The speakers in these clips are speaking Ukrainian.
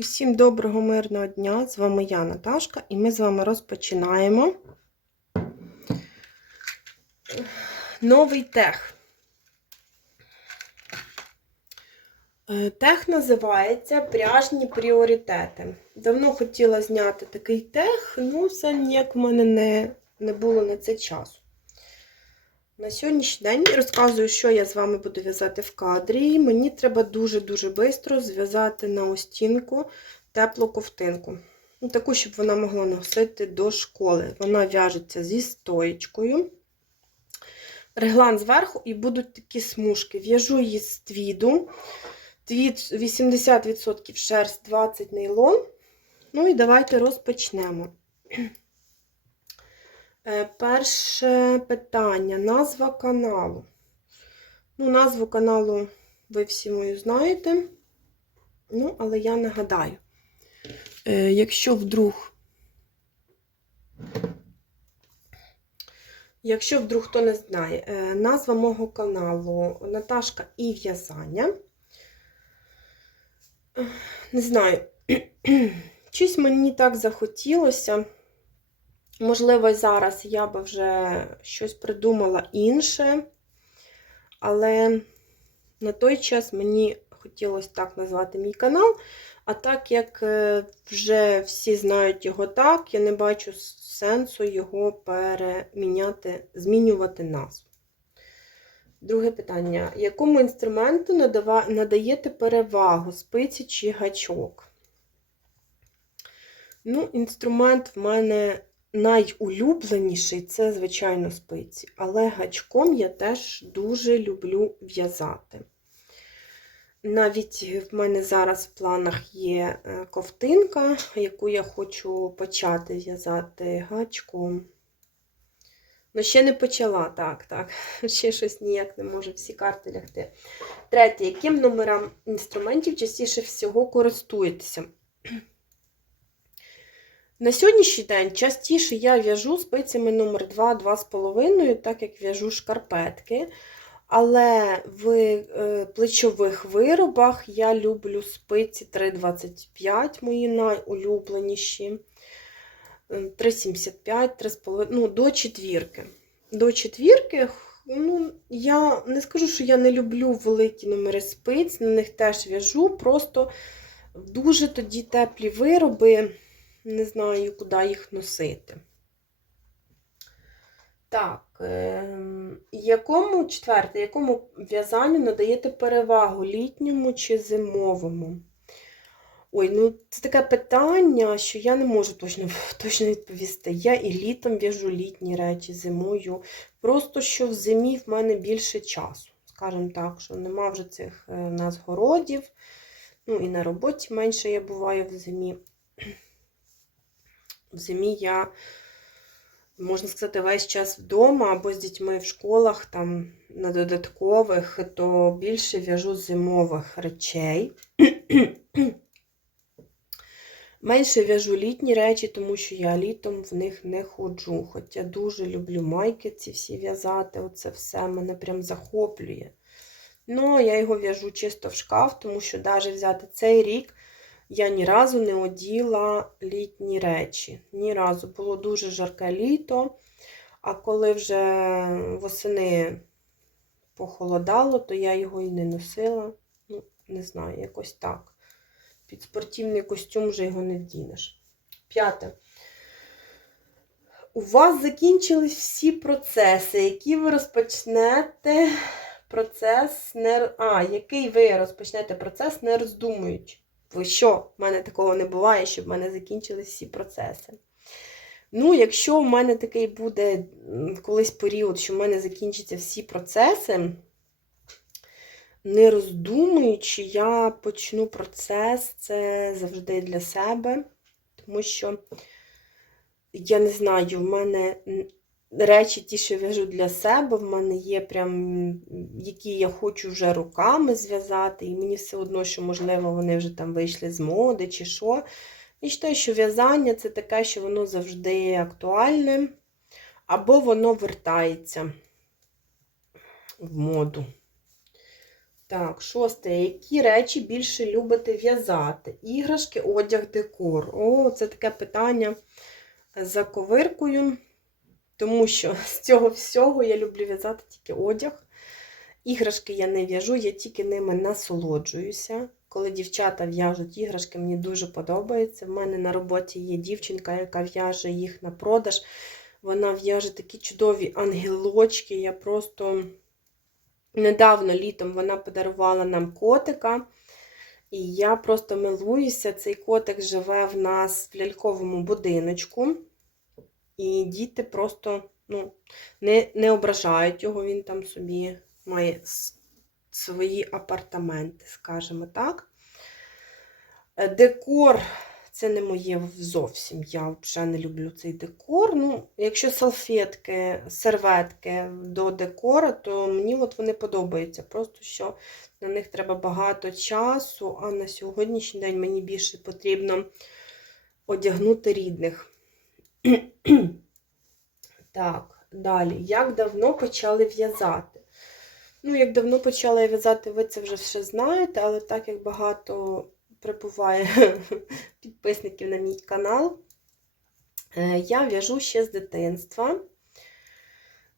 Усім доброго мирного дня! З вами я, Наташка, і ми з вами розпочинаємо новий тех. Е, Тех називається Пряжні пріоритети. Давно хотіла зняти такий тех, ну все ніяк в мене не, не було на це часу. На сьогоднішній день розказую, що я з вами буду в'язати в кадрі. Мені треба дуже-дуже швидко зв'язати на остінку теплу ковтинку. Ну, Таку, щоб вона могла носити до школи. Вона в'яжеться зі стоєчкою. Реглан зверху і будуть такі смужки. В'яжу її з твіду. Твід 80% шерсть, 20 нейлон. Ну і давайте розпочнемо. Е, Перше питання. Назва каналу. Ну, назву каналу ви всі мою знаєте. Ну, але я нагадаю. Е, Якщо вдруг. Якщо вдруг хто не знає, е, назва мого каналу Наташка і в'язання. Не знаю, щось мені так захотілося. Можливо, зараз я би вже щось придумала інше, але на той час мені хотілося так назвати мій канал. А так як е, вже всі знають його так, я не бачу сенсу його переміняти, змінювати назву. Друге питання. Якому інструменту надаєте перевагу спиці чи гачок? Ну, інструмент в мене найулюбленіший це, звичайно, спиці. Але гачком я теж дуже люблю в'язати. Навіть в мене зараз в планах є ковтинка, яку я хочу почати в'язати гачком. Ну, ще не почала, так, так. Ще щось ніяк не може всі карти лягти. Третє, яким номерам інструментів частіше всього користуєтеся? На сьогоднішній день частіше я в'яжу спицями номер 2 2,5, так як в'яжу шкарпетки. Але в е, плечових виробах я люблю спиці 3,25, мої найулюбленіші. 3,75, 3,5, ну, до четвірки. До четвірки, ну, я не скажу, що я не люблю великі номери спиць, на них теж в'яжу, просто дуже тоді теплі вироби, не знаю, куди їх носити. Так, е якому четверте, якому в'язанню надаєте перевагу літньому чи зимовому? Ой, ну це таке питання, що я не можу точно точно відповісти. Я і літом в'яжу літні речі, зимою. Просто що в зимі в мене більше часу. Скажімо так, що нема вже цих у нас городів. Ну і на роботі менше я буваю в зимі. В зимі я, можна сказати, весь час вдома або з дітьми в школах, там на додаткових, то більше в'яжу зимових речей. Менше в'яжу літні речі, тому що я літом в них не ходжу. Хоча дуже люблю майки ці всі в'язати. Оце все мене прям захоплює. Ну, я його в'яжу чисто в шкаф, тому що навіть взяти цей рік я ні разу не оділа літні речі. Ні разу. Було дуже жарке літо, а коли вже восени похолодало, то я його і не носила. Ну, не знаю, якось так. Під спортивний костюм вже його не вдінеш. П'яте. У вас закінчились всі процеси, які ви розпочнете процес не. А, який ви розпочнете процес, не роздумуючи. Ви що? В мене такого не буває, щоб в мене закінчились всі процеси. Ну, якщо в мене такий буде колись період, що в мене закінчаться всі процеси, не роздумуючи, я почну процес, це завжди для себе, тому що, я не знаю, в мене речі ті, що в'яжу для себе, в мене є прям, які я хочу вже руками зв'язати, і мені все одно, що, можливо, вони вже там вийшли з моди чи що. І вважаю, що в'язання це таке, що воно завжди актуальне, або воно вертається в моду. Так, шосте. Які речі більше любите в'язати? Іграшки, одяг, декор. О, це таке питання за ковиркою. Тому що з цього всього я люблю в'язати тільки одяг. Іграшки я не в'яжу, я тільки ними насолоджуюся. Коли дівчата в'яжуть іграшки, мені дуже подобається. В мене на роботі є дівчинка, яка в'яже їх на продаж. Вона в'яже такі чудові ангелочки. Я просто недавно літом вона подарувала нам котика. І я просто милуюся. Цей котик живе в нас в ляльковому будиночку. І діти просто ну, не, не ображають його, він там собі має свої апартаменти, скажімо так. Е, Декор це не моє зовсім. Я взагалі не люблю цей декор. Ну, якщо салфетки, серветки до декора, то мені от вони подобаються. Просто що на них треба багато часу, а на сьогоднішній день мені більше потрібно одягнути рідних. Так, далі. Як давно почали в'язати? Ну, як давно почала в'язати, ви це вже все знаєте, але так як багато прибуває підписників на мій канал, е, я в'яжу ще з дитинства.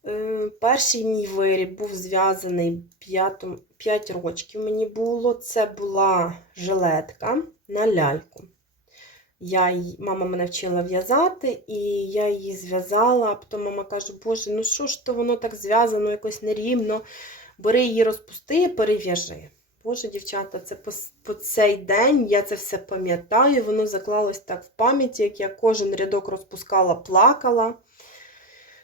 Е, Перший мій виріб був зв'язаний 5 років мені було. Це була жилетка на ляльку. Я її, мама мене вчила в'язати, і я її зв'язала, потім мама каже, боже, ну що ж то воно так зв'язано, якось нерівно. Бери її, розпусти, перев'яжи. Боже, дівчата, це по, по цей день я це все пам'ятаю, воно заклалось так в пам'яті, як я кожен рядок розпускала, плакала.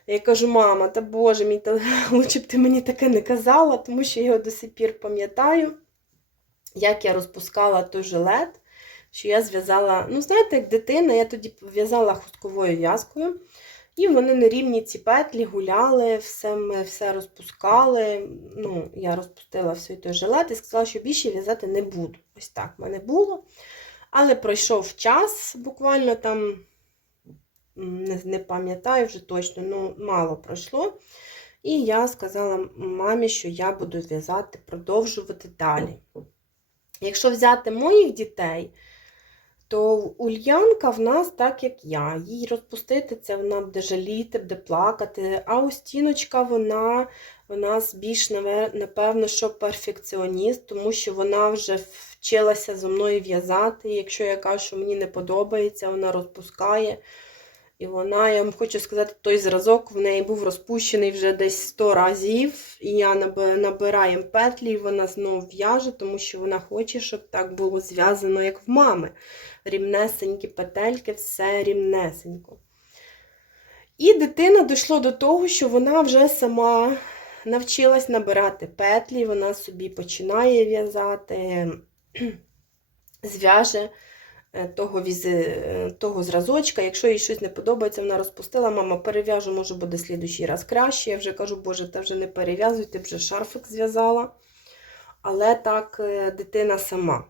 Я кажу, мама, та Боже, мій лучше б ти мені таке не казала, тому що я його до сих пір пам'ятаю, як я розпускала той жилет що я зв'язала, ну, знаєте, як дитина, я тоді в'язала хустковою в'язкою, і вони на рівні ці петлі гуляли, все ми все розпускали. Ну, Я розпустила все той жилет і сказала, що більше в'язати не буду. Ось так в мене було. Але пройшов час, буквально там, не, не пам'ятаю вже точно, ну, мало пройшло. І я сказала мамі, що я буду в'язати, продовжувати далі. Якщо взяти моїх дітей, то Ульянка в нас так, як я. Їй розпустити це, вона буде жаліти, буде плакати. А Устіночка, вона в нас більш, напевно, що перфекціоніст, тому що вона вже вчилася зо мною в'язати. Якщо я кажу, що мені не подобається, вона розпускає. І вона, я вам хочу сказати, той зразок в неї був розпущений вже десь 100 разів. І я набираю петлі, і вона знову в'яже, тому що вона хоче, щоб так було зв'язано, як в мами. Рівнесенькі петельки, все рівнесенько. І дитина дійшло до того, що вона вже сама навчилась набирати петлі, вона собі починає в'язати, зв'яже. Того візи, того зразочка. Якщо їй щось не подобається, вона розпустила, мама, перев'яжу, може буде слідущий раз краще. Я вже кажу, боже, та вже не перев'язуй, ти вже шарфик зв'язала. Але так, дитина сама.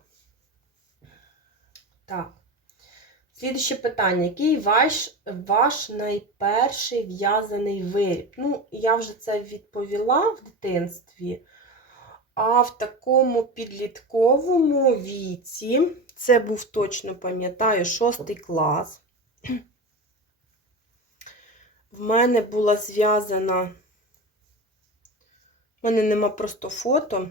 Так. Слідуще питання. Який ваш ваш найперший в'язаний виріб? Ну, я вже це відповіла в дитинстві. А в такому підлітковому віці, це був точно, пам'ятаю, шостий клас. В мене була зв'язана, в мене нема просто фото.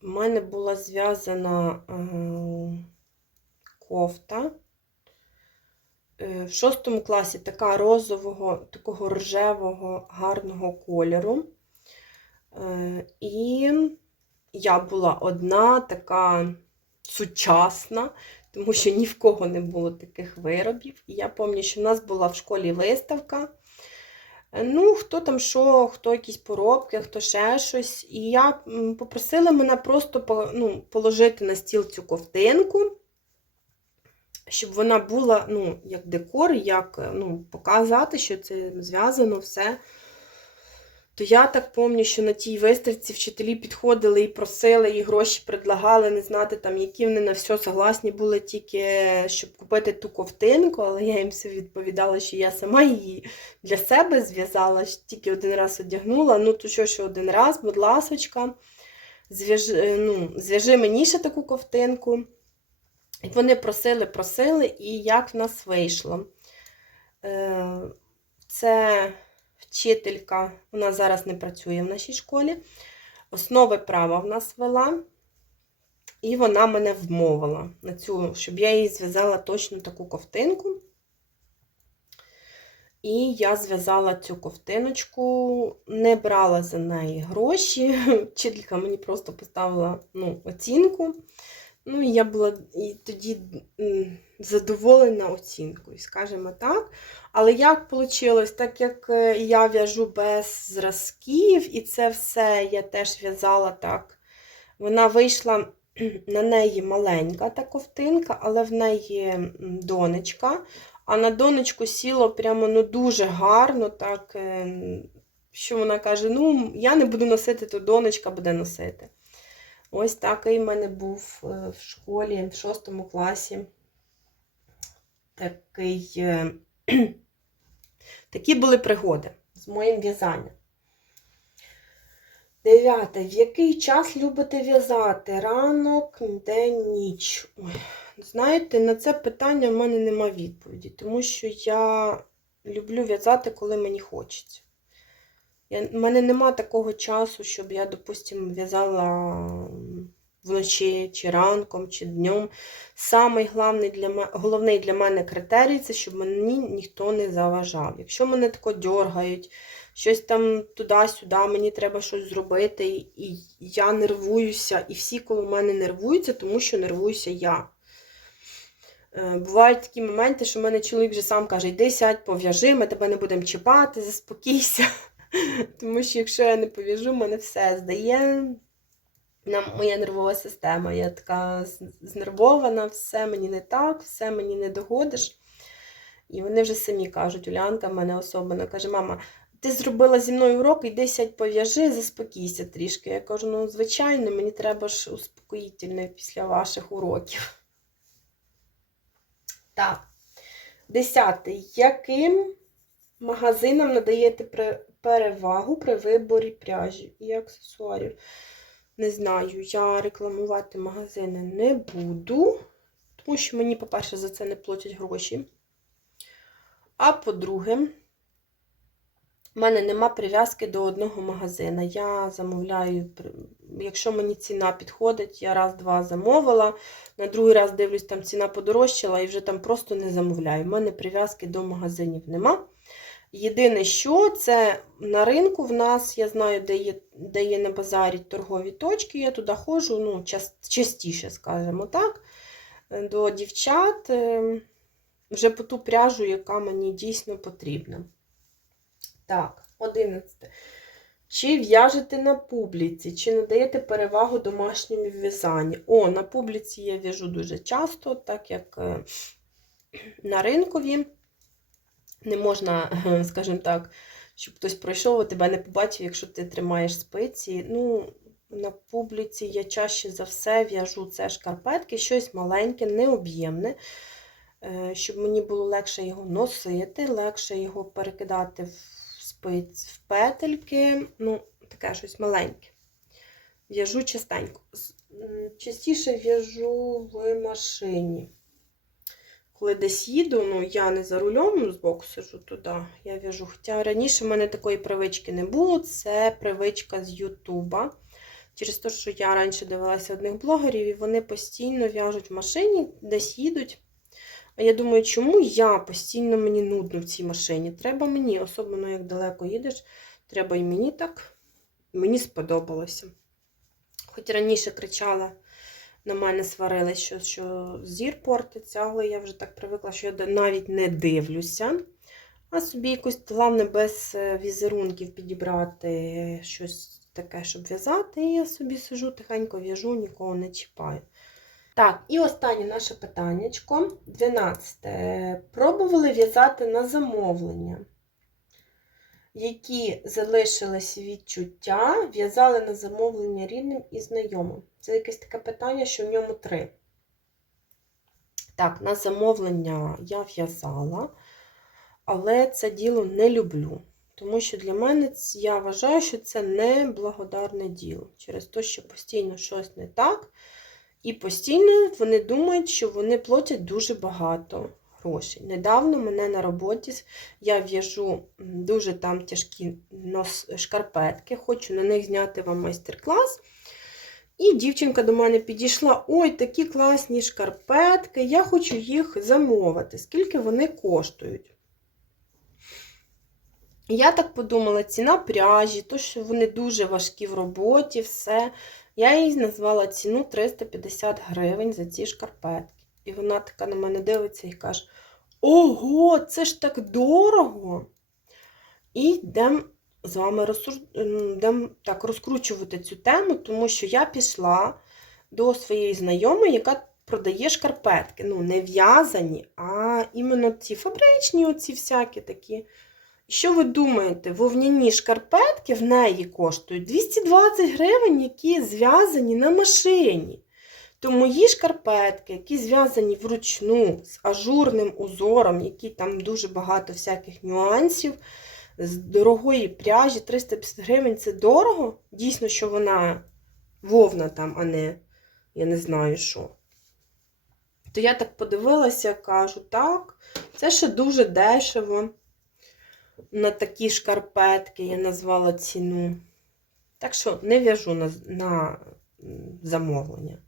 В мене була зв'язана е, кофта. В шостому класі така розового, такого рожевого, гарного кольору. І я була одна така сучасна, тому що ні в кого не було таких виробів. І я пам'ятаю, що в нас була в школі виставка. Ну, хто там що, хто якісь поробки, хто ще щось. І я попросила мене просто ну, положити на стіл цю ковтинку щоб вона була, ну, як декор, як ну, показати, що це зв'язано все. То я так пам'ятаю, що на тій виставці вчителі підходили і просили, і гроші предлагали, не знати, там, які вони на все согласні були тільки, щоб купити ту ковтинку, але я їм все відповідала, що я сама її для себе зв'язала, тільки один раз одягнула. Ну, то що, що один раз, будь ласочка, зв'яжи, ну, зв'яжи мені ще таку ковтинку. Вони просили, просили, і як в нас вийшло. Е, Це вчителька, вона зараз не працює в нашій школі. Основи права в нас вела, і вона мене вмовила на цю, щоб я їй зв'язала точно таку ковтинку. І я зв'язала цю ковтиночку, не брала за неї гроші. Вчителька мені просто поставила ну, оцінку. Ну, я була і тоді задоволена оцінкою, скажімо так. Але як вийшло, так як е, я в'яжу без зразків, і це все я теж в'язала так. Вона вийшла на неї маленька та ковтинка, але в неї донечка. А на донечку сіло прямо ну, дуже гарно, так, е, що вона каже: ну, я не буду носити, то донечка буде носити. Ось такий в мене був е, в школі в шостому класі. Такий, е, такі були пригоди з моїм в'язанням. Дев'яте. В який час любите в'язати? Ранок, день, ніч. Ой, знаєте, на це питання в мене нема відповіді, тому що я люблю в'язати, коли мені хочеться. В мене нема такого часу, щоб я, допустимо, в'язала вночі, чи ранком, чи днем. Самий головний для мене, головний для мене критерій це, щоб мені ніхто не заважав. Якщо мене тако дергають, щось там туди-сюди, мені треба щось зробити, і я нервуюся, і всі коло мене нервуються, тому що нервуюся я. Е, Бувають такі моменти, що в мене чоловік вже сам каже, йди сядь, пов'яжи, ми тебе не будемо чіпати, заспокійся. Тому що якщо я не пов'яжу, мене все здає. На моя нервова система. Я така знервована, все мені не так, все мені не догодиш. І вони вже самі кажуть, Улянка в мене особливо каже, мама, ти зробила зі мною урок, йди сядь пов'яжи, заспокійся трішки. Я кажу, ну, звичайно, мені треба ж успокоїтельне після ваших уроків. Так. Десятий. Яким магазинам надаєте перевагу при виборі пряжі і аксесуарів? Не знаю, я рекламувати магазини не буду, тому що мені, по-перше, за це не платять гроші. А по-друге, в мене нема прив'язки до одного магазина. Я замовляю, якщо мені ціна підходить, я раз-два замовила, на другий раз дивлюсь, там ціна подорожчала і вже там просто не замовляю. У мене прив'язки до магазинів нема. Єдине, що це на ринку в нас, я знаю, де є де є на базарі торгові точки, я туди ходжу ну, частіше, скажімо так, до дівчат вже по ту пряжу, яка мені дійсно потрібна. Так, 11. Чи в'яжете на публіці, чи надаєте перевагу домашньому в'язанню? О, на публіці я в'яжу дуже часто, так як на ринкові. Не можна, скажімо так, щоб хтось пройшов, а тебе не побачив, якщо ти тримаєш спиці. Ну, на публіці я чаще за все в'яжу це шкарпетки, щось маленьке, необ'ємне, е, щоб мені було легше його носити, легше його перекидати в спиць, в петельки. Ну, таке щось маленьке. В'яжу частенько. Частіше в'яжу в машині коли десь їду, ну я не за рулем ну, збоку сижу туди, я в'яжу. Хоча раніше в мене такої привички не було, це привичка з Ютуба. Через те, що я раніше дивилася одних блогерів, і вони постійно в'яжуть в машині, десь їдуть. А я думаю, чому я постійно мені нудно в цій машині? Треба мені, особливо як далеко їдеш, треба і мені так. Мені сподобалося. Хоч раніше кричала на мене сварились, що що зір портиться, але я вже так привикла, що я навіть не дивлюся. А собі якось, головне, без е, візерунків підібрати щось таке, щоб в'язати. І я собі сижу, тихенько в'яжу, нікого не чіпаю. Так, і останнє наше питання. 12. Пробували в'язати на замовлення. які залишились відчуття, в'язали на замовлення рідним і знайомим. Це якесь таке питання, що в ньому три. Так, на замовлення я в'язала, але це діло не люблю. Тому що для мене я вважаю, що це не благодарне діло. Через те, що постійно щось не так. І постійно вони думають, що вони платять дуже багато грошей. Недавно мене на роботі я в'яжу дуже там тяжкі нос, шкарпетки, хочу на них зняти вам майстер-клас. І дівчинка до мене підійшла: ой, такі класні шкарпетки, я хочу їх замовити. Скільки вони коштують? Я так подумала, ціна пряжі, то, що вони дуже важкі в роботі, все. Я їй назвала ціну 350 гривень за ці шкарпетки. І вона така на мене дивиться і каже: Ого, це ж так дорого! І йдемо з вами розсуж... ем, так розкручувати цю тему, тому що я пішла до своєї знайомої, яка продає шкарпетки. Ну, не в'язані, а іменно ці фабричні, оці всякі такі. Що ви думаєте, вовняні шкарпетки в неї коштують 220 гривень, які зв'язані на машині. То мої шкарпетки, які зв'язані вручну з ажурним узором, які там дуже багато всяких нюансів, з дорогої пряжі 350 гривень це дорого. Дійсно, що вона вовна там, а не я не знаю що. То я так подивилася, кажу, так, це ще дуже дешево на такі шкарпетки я назвала ціну. Так що не в'яжу на, на замовлення.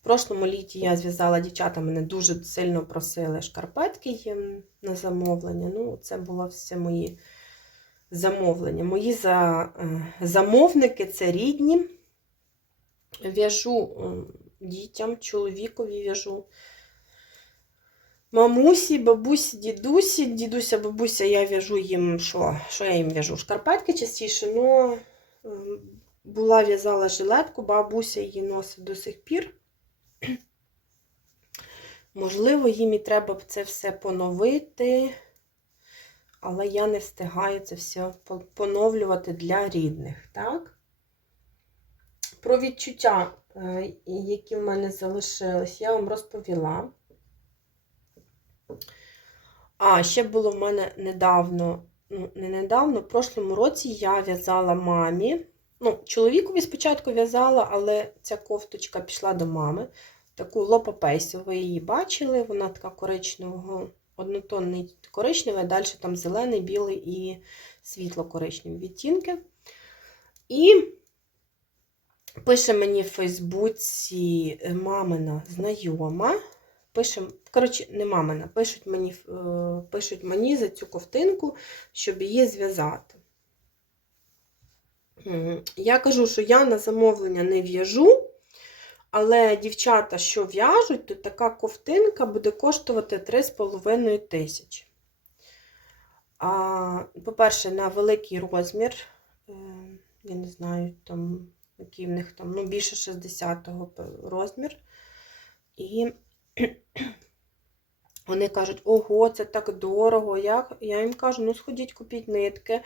В прошлому літі я зв'язала дівчата, мене дуже сильно просили шкарпетки їм на замовлення. Ну, це було все мої замовлення. Мої за, е, замовники це рідні. В'яжу дітям, чоловікові в'яжу. Мамусі, бабусі, дідусі, дідуся, бабуся, я в'яжу їм що? Що я їм в'яжу? Шкарпетки частіше, ем, була в'язала жилетку, бабуся її носить до сих пір. Можливо, їм і треба це все поновити, але я не встигаю це все поновлювати для рідних, так? Про відчуття, е, які в мене залишились, я вам розповіла. А, ще було в мене недавно, ну, не недавно, в прошлому році я в'язала мамі. Ну, чоловікові спочатку в'язала, але ця кофточка пішла до мами. Таку лопапейсу, ви її бачили, вона така коричневого, однотонний коричневий, а далі там зелений, білий і світло-коричневі відтінки. І пише мені в Фейсбуці е, мамина знайома. Пише, коротше, не мамина, пишуть мені, е, пишуть мені за цю ковтинку, щоб її зв'язати. Я кажу, що я на замовлення не в'яжу, але дівчата, що в'яжуть, то така ковтинка буде коштувати 3,5 тисячі. По-перше, на великий розмір, е, я не знаю, там, який в них там, ну, більше 60-го розмір. І вони кажуть, ого, це так дорого. Я, я їм кажу, ну сходіть, купіть нитки,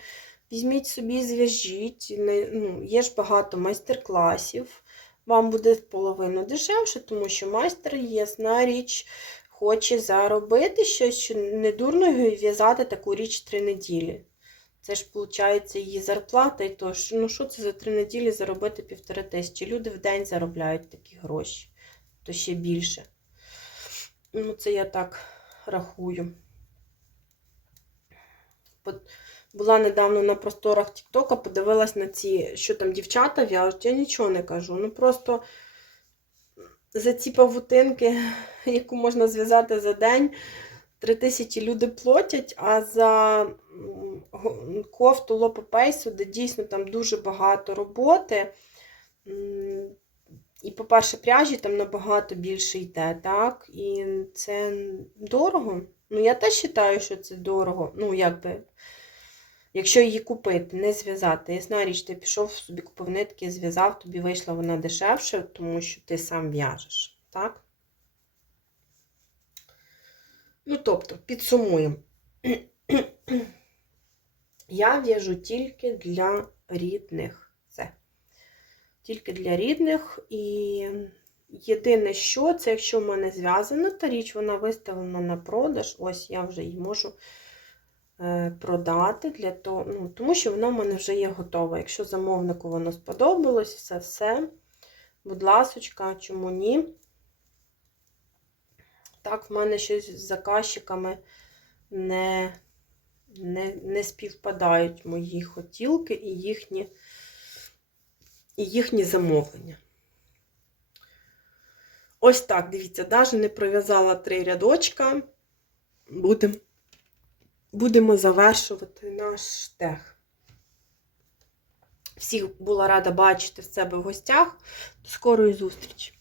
візьміть собі, зв'яжіть. Ну, є ж багато майстер-класів. Вам буде половину дешевше, тому що майстер, ясна річ, хоче заробити щось, що не дурно в'язати таку річ три неділі. Це ж, виходить, її зарплата, і то, що, ну що це за три неділі заробити півтори тисячі. Люди в день заробляють такі гроші, то ще більше. Ну, це я так рахую. Була недавно на просторах Тіктока, подивилась на ці, що там дівчата в'яжуть, я нічого не кажу. Ну просто за ці павутинки, яку можна зв'язати за день, три тисячі люди платять, а за кофту лопопейсу, де дійсно там дуже багато роботи. І, по-перше, пряжі там набагато більше йде, так? І це дорого. Ну, я теж вважаю, що це дорого. Ну, якби, якщо її купити, не зв'язати. Ясна річ, ти пішов собі купив нитки, зв'язав, тобі вийшла вона дешевше, тому що ти сам в'яжеш, так? Ну, тобто, підсумуємо. Я в'яжу тільки для рідних. Все. Тільки для рідних. І єдине, що це, якщо в мене зв'язана та річ, вона виставлена на продаж, ось я вже її можу продати, для того, ну, тому що вона в мене вже є готова. Якщо замовнику воно сподобалось, все, все. Будь ласочка, чому ні? Так, в мене щось з заказчиками не, не, не співпадають мої хотілки і їхні, і їхні замовлення. Ось так, дивіться, навіть не пров'язала три рядочка. Будемо будемо завершувати наш тех. Всіх була рада бачити в себе в гостях. До скорої зустрічі!